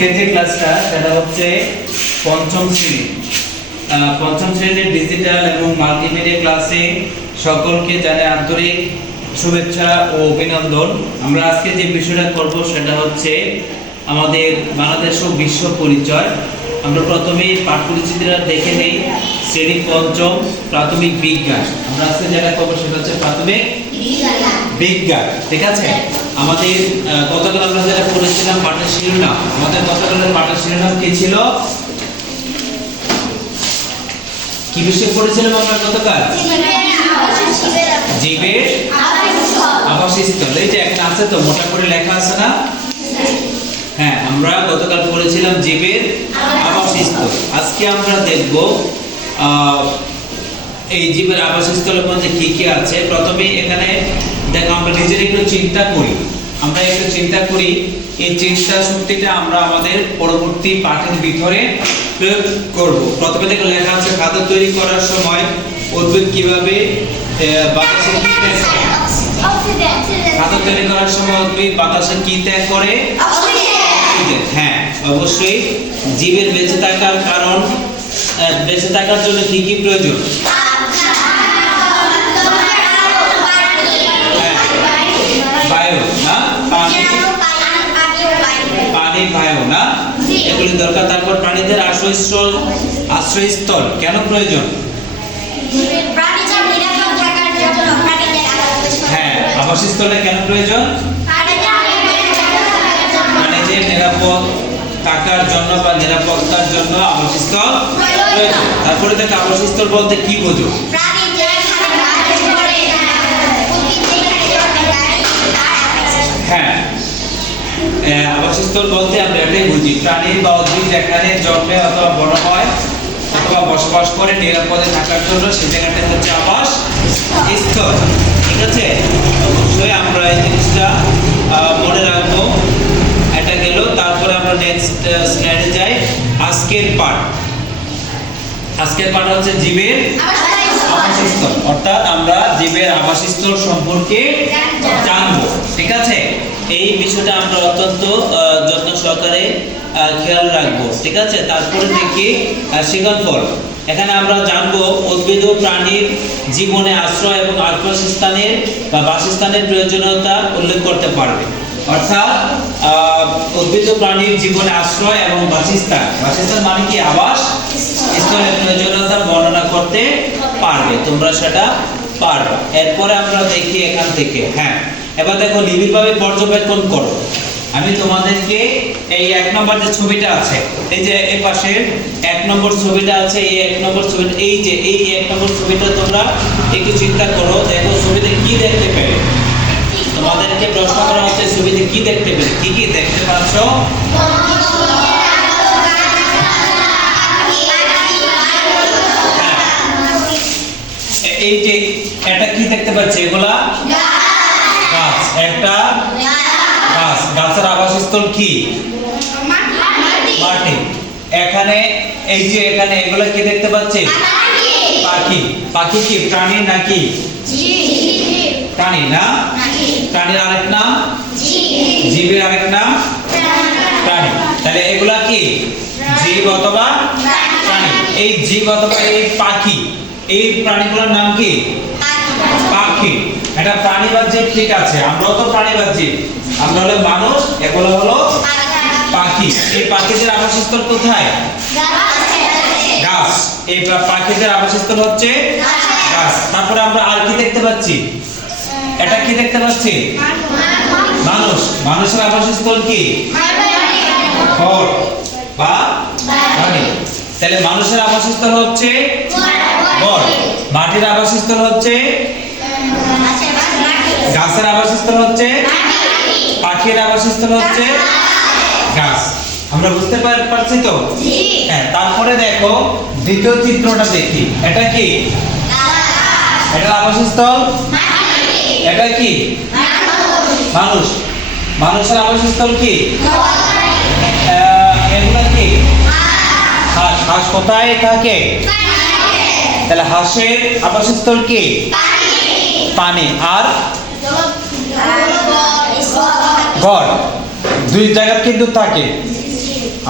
আজকের যে ক্লাসটা সেটা হচ্ছে পঞ্চম শ্রেণি। পঞ্চম শ্রেণির ডিজিটাল এবং মাল্টিমিডিয়া ক্লাসে সকলকে জানাই আন্তরিক শুভেচ্ছা ও অভিনন্দন। আমরা আজকে যে বিষয়টা করব সেটা হচ্ছে আমাদের বাংলাদেশ ও বিশ্ব পরিচয়। আমরা প্রথমেই পাঠ পরিচিতিটা দেখে নেই শ্রেণি পঞ্চম প্রাথমিক বিজ্ঞান। আমরা আজকে যেটা করব সেটা হচ্ছে প্রাথমিক বিজ্ঞান ঠিক আছে? আমাদের গতকাল আমরা যেটা পড়েছিলাম পাঠের শিরোনাম, আমাদের গতকালের পাঠের শিরোনাম কি ছিল? কি বিষয় পড়েছিলাম আমরা গতকাল? জীবের আবাসস্থল। এই যে একটা আছে তো, মোটা করে লেখা আছে না? হ্যাঁ আমরা গতকাল পড়েছিলাম জীবের আবাসস্থল। আজকে আমরা দেখব এই জীবের আবাসস্থলের মধ্যে কি কি আছে। প্রথমে এখানে দেখো, আমরা নিজের একটু চিন্তা করি। আমরা একটু চিন্তা করি এই চিন্তা শক্তিটা আমরা আমাদের পরবর্তী পাঠের ভিতরে প্রয়োগ করব। প্রথমে দেখো লেখা আছে খাদ্য তৈরি করার সময় উদ্ভিদ কীভাবে বাতাসে কি ত্যাগ করে? খাদ্য তৈরি করার সময় উদ্ভিদ বাতাসে কি ত্যাগ করে? হ্যাঁ অবশ্যই। জীবের বেঁচে থাকার কারণ বেঁচে থাকার জন্য কি কি প্রয়োজন? এগুলি দরকার তারপর প্রাণীদের আশ্রয়স্থল আশ্রয়স্থল। কেন প্রয়োজন? হ্যাঁ আবাসস্থলে কেন প্রয়োজন? প্রাণীদের নিরাপদ থাকার জন্য বা নিরাপত্তার জন্য আবাসস্থল প্রয়োজন। তারপরে দেখো আবাসস্থল বলতে কি বোঝো? আবাসস্থল বলতে আমরা এটাই বুঝি। প্রাণী বা উদ্ভিদ যেখানে জন্মে অথবা বড় হয়, অথবা বসবাস করে, নিরাপদে থাকার জন্য সেই জায়গাটা হচ্ছে আবাস স্থল। ঠিক আছে? অবশ্যই আমরা এই জিনিসটা মনে রাখব। এটা গেল। তারপরে আমরা নেক্সট স্লাইডে যাই। আজকের পাঠ। আজকের পাঠ হচ্ছে জীবের আবাসস্থল। অর্থাৎ আমরা জীবের আবাসস্থল সম্পর্কে জানব। ঠিক আছে? এই বিষয়টা আমরা অত্যন্ত যত্ন সহকারে খেয়াল রাখব। ঠিক আছে? তারপরে দেখি ফল এখানে আমরা জানব উদ্ভিদ ও প্রাণীর জীবনে আশ্রয় এবং আশ্রয়স্থানের বা বাসস্থানের প্রয়োজনীয়তা উল্লেখ করতে পারবে। অর্থাৎ উদ্ভিদ ও প্রাণীর জীবনে আশ্রয় এবং বাসস্থান। বাসস্থান মানে কি? আবাস স্থলের প্রয়োজনীয়তা বর্ণনা করতে পারবে, তোমরা সেটা পারবে। এরপরে আমরা দেখি এখান থেকে হ্যাঁ। এবার দেখো, নিবিড়ভাবে পর্যবেক্ষণ করো। আমি তোমাদেরকে এই এক নম্বর যে ছবিটা আছে, এই যে এই পাশে এক নম্বর ছবিটা আছে, এই এক নম্বর ছবিটা, এই যে এই এক নম্বর ছবিটা তোমরা একটু চিন্তা করো, দেখো ছবিতে কি দেখতে পেলে। তোমাদেরকে প্রশ্ন করা হচ্ছে, ছবিতে কি দেখতে পেলে? কি কি দেখতে পাচ্ছ? দেখতে পাচ্ছি, এগুলা? গাছ। একটা? গাছ। গাছের আবাসস্থল কি? মাটি। এখানে, এই যে এখানে, এগুলা কি দেখতে পাচ্ছি? পাখি। পাখি কি? প্রাণী নাকি? প্রাণী না? প্রাণীর আরেক নাম? জীবের আরেক নাম? প্রাণী। তাহলে এগুলা কি? জীব অথবা প্রাণী। এই জীব অথবা এই পাখি, এই প্রাণীগুলোর নাম কি? পাখি এটা প্রাণী বা জীব ঠিক আছে আমরাও তো প্রাণী বা জীব আমরা হলো মানুষ এগুলো হলো পাখি। এই পাখিদের আবাসস্থল কোথায়? গাছ। এই পাখিদের আবাসস্থল হচ্ছে গাছ। তারপরে আমরা আর কি দেখতে পাচ্ছি? এটা কি দেখতে পাচ্ছি? মানুষ। মানুষের আবাসস্থল কি? ঘর বা বাড়ি। তাহলে মানুষের আবাসস্থল হচ্ছে ঘর। মাটির আবাসস্থল হচ্ছে গাছের আবাসস্থল হচ্ছে? পাখির আবাসস্থল হচ্ছে? গাছ। আমরা বুঝতে পারছি তো? হ্যাঁ তারপরে দেখো, দ্বিতীয় চিত্রটা দেখি। এটা কি? এটা আবাসস্থল? এটা কি? মানুষ। মানুষের আবাসস্থল কি? এগুলা কি? হাঁস। হাঁস কোথায় থাকে? তাহলে হাঁসের আবাসস্থল কি? পানি আর? ঘর দুই জায়গা কিন্তু থাকে।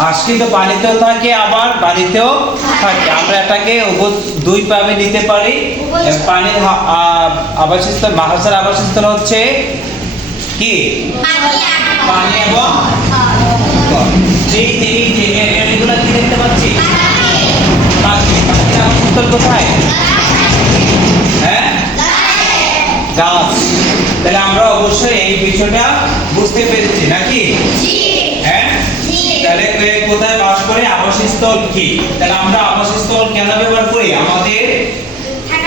হাঁস কিন্তু পানিতেও থাকে আবার বাড়িতেও থাকে। আমরা এটাকে দুই ভাবে নিতে পারি। পানির আবাসস্থল মাহাসার আবাসস্থল হচ্ছে কি? পানি এবং। অবশ্যই এই বিষয়টা বুঝতে পেরেছি নাকি? হ্যাঁ? তাহলে কোথায় বাস করে? আবাসস্থল কি? তাহলে আমরা আবাসস্থল কেন ব্যবহার করি? আমাদের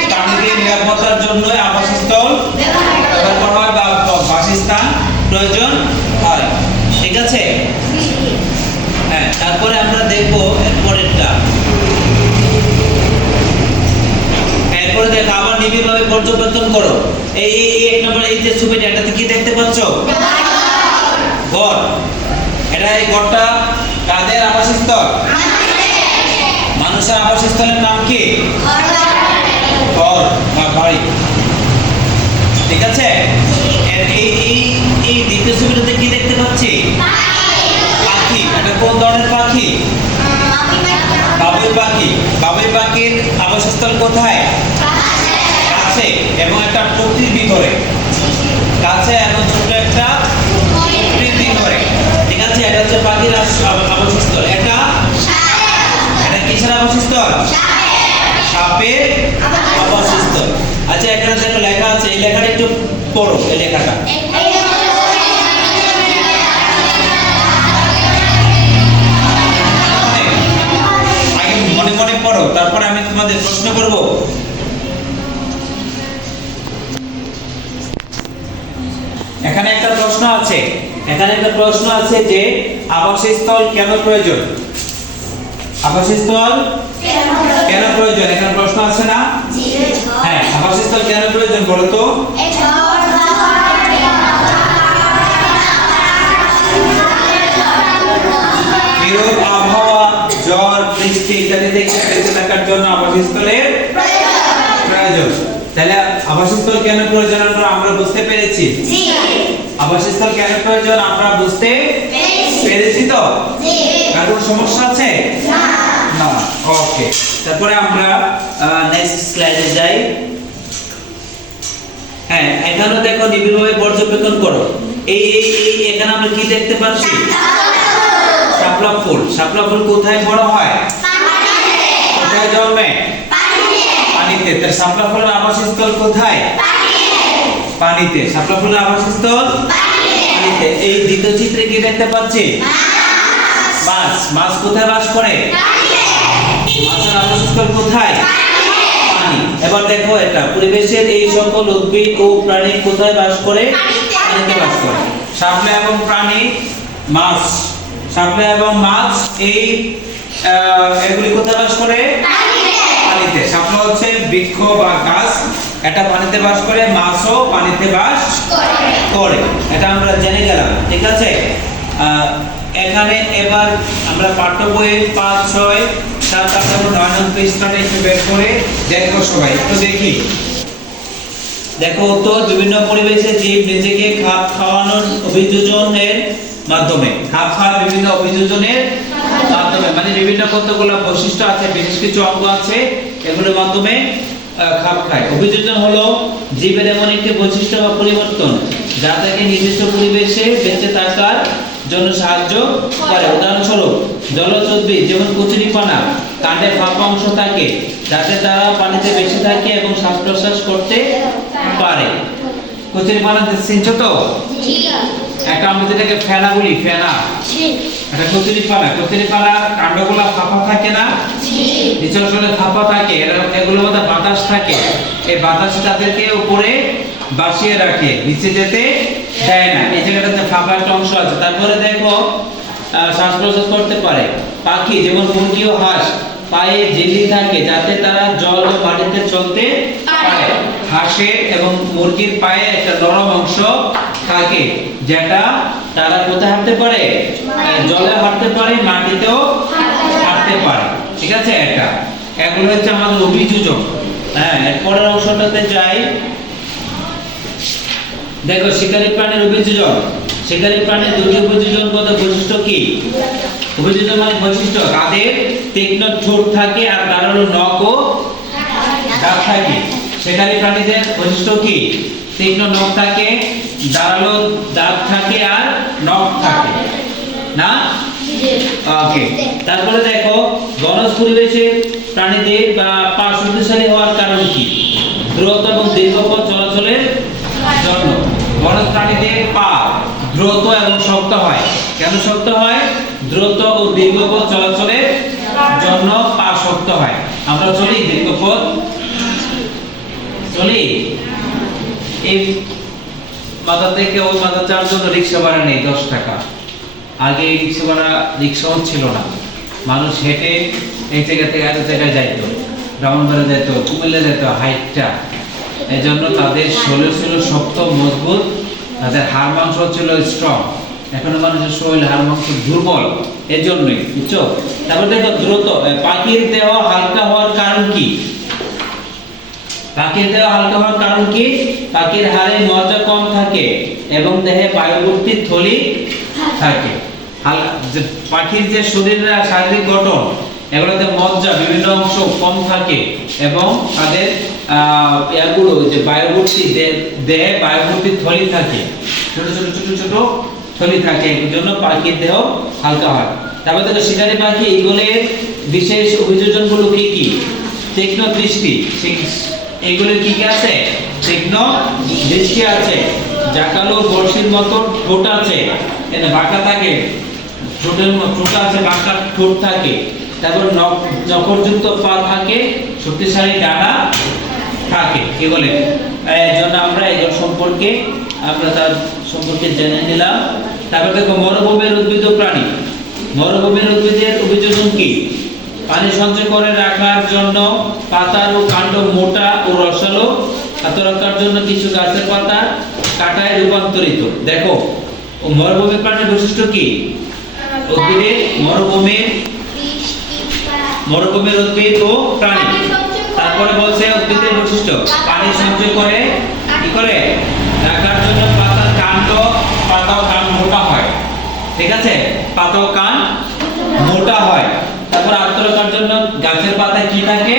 প্রাণীদের নিরাপত্তার জন্য আবাসস্থল ব্যবহার করা হয়। বা বাসস্থান প্রয়োজন হয়। ঠিক আছে? হ্যাঁ তারপরে আমরা দেখব এর এরপরে দেখো আবার নিবিড়ভাবে পর্যবেক্ষণ করো। এই এই এই এক নম্বর এই যে ছবিটা এটাতে কি দেখতে পাচ্ছ? ঘর। এটা এই ঘরটা কাদের আবাসস্থল? মানুষের আবাসস্থলের নাম কি? ঘর। বা বাড়ি। ঠিক আছে? এই এই এই দ্বিতীয় ছবিটাতে কি দেখতে পাচ্ছি? পাখি। এটা কোন ধরনের পাখি। বাবুই পাখি। বাবুই পাখির আবাসস্থল কোথায়? একটা প্রকৃতির ভিতরে। কাছে এবং ছোট একটা প্রকৃতির ভিতরে। ঠিক আছে, এটা হচ্ছে পাখির আবাসস্থল। এটা? এটা কিসের আবাসস্থল? সাপের আবাসস্থল। আচ্ছা এখানে দেখো লেখা আছে, এই লেখাটা একটু পড়ো, এই লেখাটা। মনে মনে পড়ো, তারপরে আমি তোমাদের প্রশ্ন করব। এখানে একটা প্রশ্ন আছে। এখানে একটা প্রশ্ন আছে যে আবাসস্থল কেন প্রয়োজন? আবাসস্থল কেন প্রয়োজন? এখানে প্রশ্ন আছে না? হ্যাঁ আবাসস্থল কেন প্রয়োজন বলো তো? আবহাওয়া ঝড় বৃষ্টি ইত্যাদি থেকে বেঁচে থাকার জন্য আবাসস্থলের প্রয়োজন। তাহলে আবাসস্থল কেন প্রয়োজন আমরা আমরা বুঝতে পেরেছি? আবাসস্থল কেন প্রয়োজন আমরা বুঝতে পেরেছি। তো? আর কোনো সমস্যা আছে? না। ওকে তারপরে আমরা নেক্সট স্লাইডে যাই। হ্যাঁ এখানে দেখো নিবিড়ভাবে পর্যবেক্ষণ করো। এই এই এই এখানে আমরা কি দেখতে পাচ্ছি? শাপলা ফুল। শাপলা ফুল। কোথায় বড় হয়? কোথায় জন্মে? পানিতে। তার শাপলা ফুলের আবাসস্থল কোথায়? পানিতে। শাপলা ফুলের আবাসস্থল? পানিতে। এই দ্বিতীয় চিত্রে কি দেখতে পাচ্ছি? মাছ। মাছ। কোথায় বাস করে? মাছের আবাসস্থল কোথায়? পানি। এবার দেখো এটা। পরিবেশের এই সকল উদ্ভিদ ও প্রাণী কোথায় বাস করে? পানিতে। বাস করে। শাপলা এবং প্রাণী মাছ। শাপলা এবং মাছ এই এগুলি কোথায় বাস করে? পানিতে। শাপলা হচ্ছে বৃক্ষ বা গাছ, এটা পানিতে বাস করে, মাছও পানিতে বাস করে। এটা আমরা জেনে গেলাম, ঠিক আছে? এখানে এবার আমরা পাঠ্য বইয়ে পাঁচ, ছয়, সাত, আট এবং নয় নং পৃষ্ঠাটা একটু বের করে দেখব সবাই, একটু দেখি। দেখো তো বিভিন্ন পরিবেশে জীব নিজেকে খাপ খাওয়ানোর অভিযোজনের মাধ্যমে, খাপ খাওয়ার বিভিন্ন অভিযোজনের মাধ্যমে মানে বিভিন্ন কতগুলো বৈশিষ্ট্য আছে, বিশেষ কিছু অঙ্গ আছে এগুলোর মাধ্যমে খাপ খায়। অভিযোজন হলো, জীবের এমন একটি বৈশিষ্ট্য বা পরিবর্তন যা তাকে নির্দিষ্ট পরিবেশে বেঁচে থাকার জন্য সাহায্য করে। উদাহরণস্বরূপ, জলজ উদ্ভিদ, যেমন কচুরিপানা কাণ্ডে ফাঁপা অংশ থাকে, যাতে তারা পানিতে বেঁচে থাকে এবং শ্বাস প্রশ্বাস করতে পারে। কচুরিপানা চিনছো তো একটা আমরা যেটাকে ফেনা বলি ফেনা। এটা কচুরিপানা। কচুরিপানার কাণ্ডগুলা ফাঁপা থাকে না? নিচে ফাঁপা থাকে। এগুলোর মধ্যে বাতাস থাকে। এই বাতাস তাদেরকে উপরে রাখে। নিচে যেতে দেয় না। এই জায়গাটাতে ফাঁপা একটা অংশ আছে। তারপরে দেখো শ্বাস প্রশ্বাস করতে পারে। পাখি যেমন মুরগি ও হাঁস পায়ে জেলি থাকে যাতে তারা জল ও মাটিতে চলতে পারে। হাঁসের এবং মুরগির পায়ে একটা নরম অংশ থাকে যেটা তারা কোথায় হাঁটতে পারে? জলে হাঁটতে পারে মাটিতেও হাঁটতে পারে। ঠিক আছে এটা এগুলো হচ্ছে আমাদের অভিযোজন। হ্যাঁ এরপরের অংশটাতে যাই। দেখো শিকারী প্রাণীর অভিযোজন। শিকারী প্রাণীর দুটি উপযোজনগত বৈশিষ্ট্য কি? উপযোজন মানে বৈশিষ্ট্য তাদের তীক্ষ্ণ ঠোঁট থাকে আর ধারালো নখ ও দাঁত থাকে। শিকারী প্রাণীদের বৈশিষ্ট্য কি? তীক্ষ্ণ নখ থাকে ধারালো দাঁত থাকে আর নখ থাকে। না? ওকে তারপরে দেখো বনজ পরিবেশে প্রাণীদের, বা পা শক্তিশালী হওয়ার কারণ কি? দ্রুত এবং দীর্ঘ পথ চলাচলের জন্য। বনজ প্রাণীদের পা দ্রুত এবং শক্ত হয়। কেন শক্ত হয়? দ্রুত ও দীর্ঘ পথ চলাচলের জন্য পা শক্ত হয়। আমরা চলি দীর্ঘ পথ এই থেকে ওই চার জন্য রিক্সা ভাড়া নেই দশ টাকা। আগে এই রিক্সা ভাড়া রিক্সাও ছিল না। মানুষ হেঁটে এই জায়গা থেকে জায়গায় যাইতো ব্রাহ্মণবাড়ি যেত কুমিল্লা যেত হাইটটা। এই জন্য তাদের শরীর ছিল শক্ত, মজবুত, তাদের হাড় মাংস ছিল স্ট্রং এখন মানুষের শরীর, হাড় মাংস দুর্বল। এর জন্যই বুঝছ? তারপর দেখো দ্রুত পাখির দেহ হালকা হওয়ার কারণ কি? পাখির দেহ হালকা হওয়ার কারণ কি? পাখির হাড়ে মজা কম থাকে এবং দেহে বায়ুবর্তী থলি থাকে। পাখির যে শরীরের শারীরিক গঠন, এগুলোতে মজ্জা বিভিন্ন অংশ কম থাকে এবং তাদের এগুলো যে বায়ুবর্তী দেহে বায়ুবর্তী থলি থাকে। ছোট ছোট ছোট ছোট থলি থাকে, এর জন্য পাখির দেহ হালকা হয়। তারপর দেখো, শিকারী পাখি, এগুলোর বিশেষ অভিযোজনগুলো কি কি? তীক্ষ্ণ দৃষ্টি এগুলোর কি কি আছে? তীক্ষ্ণ দৃষ্টি আছে। জাকালো বর্ষির মতো ঠোঁট আছে। এটা বাঁকা থাকে, ঠোঁটের ঠোঁট আছে, বাঁকা ঠোঁট থাকে। তারপর নখ নখরযুক্ত পা থাকে, শক্তিশালী ডানা থাকে। এর জন্য আমরা এগুলো সম্পর্কে, আমরা তার সম্পর্কে জেনে নিলাম। তারপর দেখো, মরুভূমির উদ্ভিদ প্রাণী। মরুভূমির উদ্ভিদের অভিযোজন কি? পানি সঞ্চয় করে রাখার জন্য পাতার ও কাণ্ড মোটা ও রসালো আত্মরক্ষার জন্য কিছু গাছের পাতা কাটায় রূপান্তরিত। দেখো মরুভূমির প্রাণীর বৈশিষ্ট্য কি? উদ্ভিদের মরুভূমির মরুভূমির উদ্ভিদ ও প্রাণী। তারপরে বলছে উদ্ভিদের বৈশিষ্ট্য। পানি সঞ্চয় করে কি করে? রাখার জন্য পাতার কাণ্ড পাতা কান মোটা হয়। ঠিক আছে? পাতা কান মোটা হয়। তারপর আত্মরক্ষার জন্য গাছের পাতায় কি থাকে?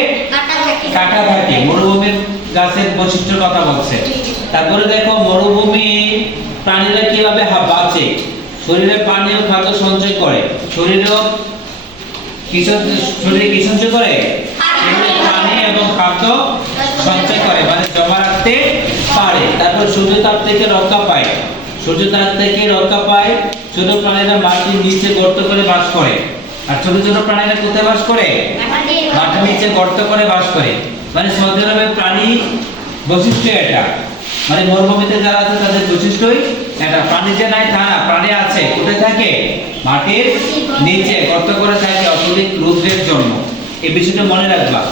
কাটা থাকে। মরুভূমির গাছের বৈশিষ্ট্যের কথা বলছে। তারপরে দেখো মরুভূমি প্রাণীরা কীভাবে বাঁচে? শরীরে পানি ও খাদ্য সঞ্চয় করে। শরীরেও শরীরে কি সঞ্চয় করে? পানি এবং খাদ্য সঞ্চয় করে মানে জমা রাখতে পারে। তারপর সূর্যতাপ থেকে রক্ষা পায়। সূর্যতাপ থেকে রক্ষা পায়, ছোট প্রাণীরা মাটির নিচে গর্ত করে বাস করে। আর ছোট ছোট প্রাণীরা কোথায় বাস করে? মাটির নিচে গর্ত করে বাস করে। মানে সৌদি প্রাণী বৈশিষ্ট্য এটা। মানে মরুভূমিতে যারা আছে তাদের বৈশিষ্ট্যই এটা। প্রাণী যে নাই তা না, প্রাণী আছে, কোথায় থাকে? মাটির নিচে গর্ত করে থাকে অত্যধিক রৌদ্রের জন্য এই বিষয়টা মনে রাখবা।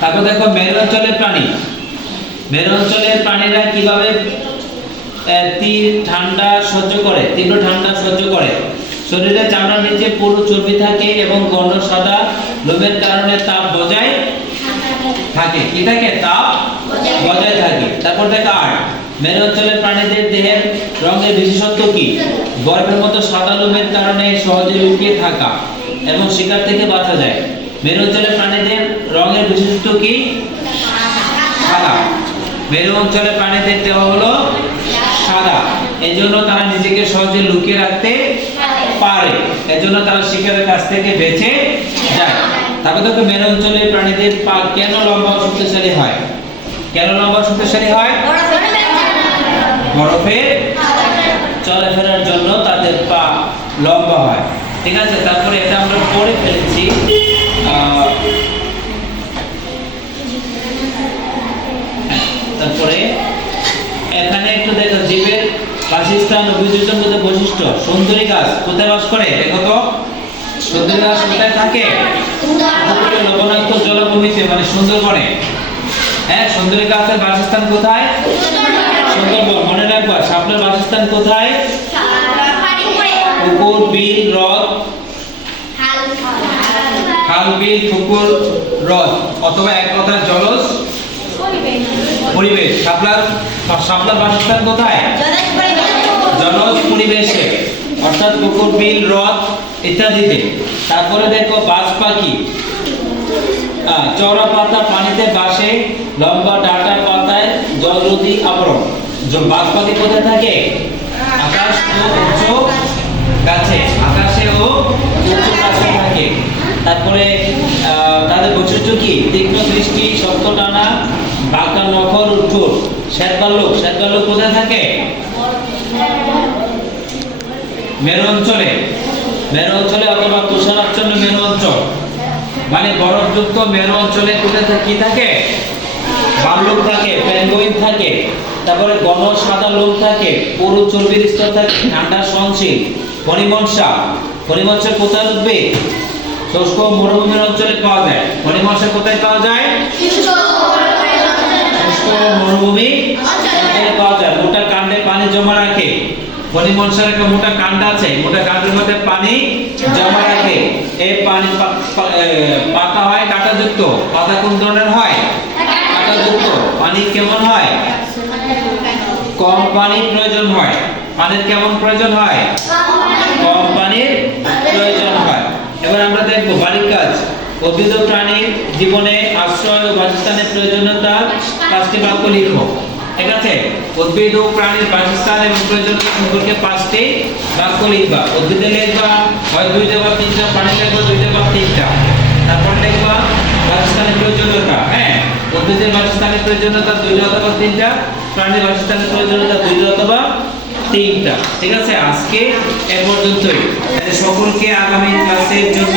তারপর দেখো মেরু অঞ্চলের প্রাণী। মেরু অঞ্চলের প্রাণীরা কীভাবে ঠান্ডা সহ্য করে, তীব্র ঠান্ডা সহ্য করে? শরীরে চামড়ার নিচে পুরো চর্বি থাকে এবং ঘন সাদা লোমের কারণে তাপ বজায় থাকে। কি থাকে? তাপ বজায় থাকে। তারপর দেখো আট মেরু অঞ্চলের প্রাণীদের দেহের রঙের বিশেষত্ব কি? গর্ভের মতো সাদা লোমের কারণে সহজে লুকিয়ে থাকা এবং শিকার থেকে বাঁচা যায়। মেরু অঞ্চলের প্রাণীদের রঙের বিশেষত্ব কি? সাদা। মেরু অঞ্চলের প্রাণীদের দেহ হলো সাদা। এই জন্য তারা নিজেকে সহজে লুকিয়ে রাখতে পারে। এজন্য তারা শিকারের কাছ থেকে বেঁচে যায়। তারপর দেখো, মেরু অঞ্চলের প্রাণীদের পা কেন লম্বা শক্তিশালী হয়? কেন লম্বা শক্তিশালী হয়? বরফে চলাফেরার জন্য তাদের পা লম্বা হয়। ঠিক আছে? তারপরে এটা আমরা পড়ে ফেলেছি আহ, তারপরে এখানে একটু দেখো জীবের বাসস্থান অভিযোজন মধ্যে বৈশিষ্ট্য। সুন্দরী গাছ কোথায় বাস করে? দেখো তো। সুন্দরী গাছ কোথায় থাকে? লবণাক্ত জলভূমিতে মানে সুন্দরবনে। হ্যাঁ সুন্দরী গাছের বাসস্থান কোথায়? সুন্দরবন। মনে রাখবা সাপের বাসস্থান কোথায়? পুকুর, বিল, হ্রদ। খাল, বিল, পুকুর, হ্রদ। অথবা এক কথায় জলজ পরিবেশ। শাপলার শাপলার বাসস্থান কোথায়? জলজ পরিবেশে, অর্থাৎ পুকুর বিল, হ্রদ ইত্যাদিতে। তারপরে দেখো বাজ পাখি। চওড়া পাতা পানিতে বাসে, লম্বা ডাটা পাতায় জলরোধী আবরণ। বাজ পাখি কোথায় থাকে? আকাশ ও উচ্চ গাছে। আকাশে ও উচ্চ গাছে থাকে। তারপরে তাদের বৈশিষ্ট্য কি? তীক্ষ্ণ দৃষ্টি, শক্ত টানা, বাঁকা নখর উঠোর শ্বেত ভাল্লুক শ্বেত ভাল্লুক কোথায় থাকে? মেরু অঞ্চলে মেরু অঞ্চলে অথবা তুষারাচ্ছন্ন মেরু অঞ্চল। মানে বরফযুক্ত মেরু অঞ্চলে কোথায় কি থাকে? ভাল্লুক থাকে পেঙ্গুইন থাকে তারপরে ঘন সাদা লোক থাকে পুরু চর্বির স্তর থাকে ঠান্ডা সহনশীল পরিমনসা পরিমনসা কোথায় উঠবে? শুষ্ক মরুভূমির অঞ্চলে পাওয়া যায়। পরিমনসা কোথায় পাওয়া যায়? শুষ্ক মরুভূমি পাওয়া যায়। মোটা কাণ্ডে পানি জমা রাখে। পরিমনসার একটা মোটা আছে। মোটা মধ্যে পানি জমা রাখে। এই পানি পাতা হয় পাতা কোন ধরনের হয়? পানি কেমন হয়? কম পানির প্রয়োজন হয়। পানির কেমন প্রয়োজন হয়? কম পানির প্রয়োজন হয়। এবার আমরা দেখব বাড়ির কাজ। উদ্ভিদ প্রাণীর জীবনে আশ্রয় ও বাসস্থানের প্রয়োজনীয়তা বাক্য লিখো। ঠিক আছে উদ্ভিদ ও প্রাণীর বাসস্থান এবং সম্পর্কে পাঁচটি বাক্য লিখবা। উদ্ভিদে লিখবা, হয় দুইটা বা তিনটা, প্রাণী লিখবা, দুইটা বা তিনটা। তারপর লিখবা, বাসস্থানের প্রয়োজনীয়তা। হ্যাঁ উদ্ভিদের বাসস্থানের প্রয়োজনীয়তা দুইটা অথবা তিনটা, প্রাণীর বাসস্থানের প্রয়োজনীয়তা দুইটা অথবা তিনটা। ঠিক আছে? আজকে এ পর্যন্তই। সকলকে আগামী ক্লাসের জন্য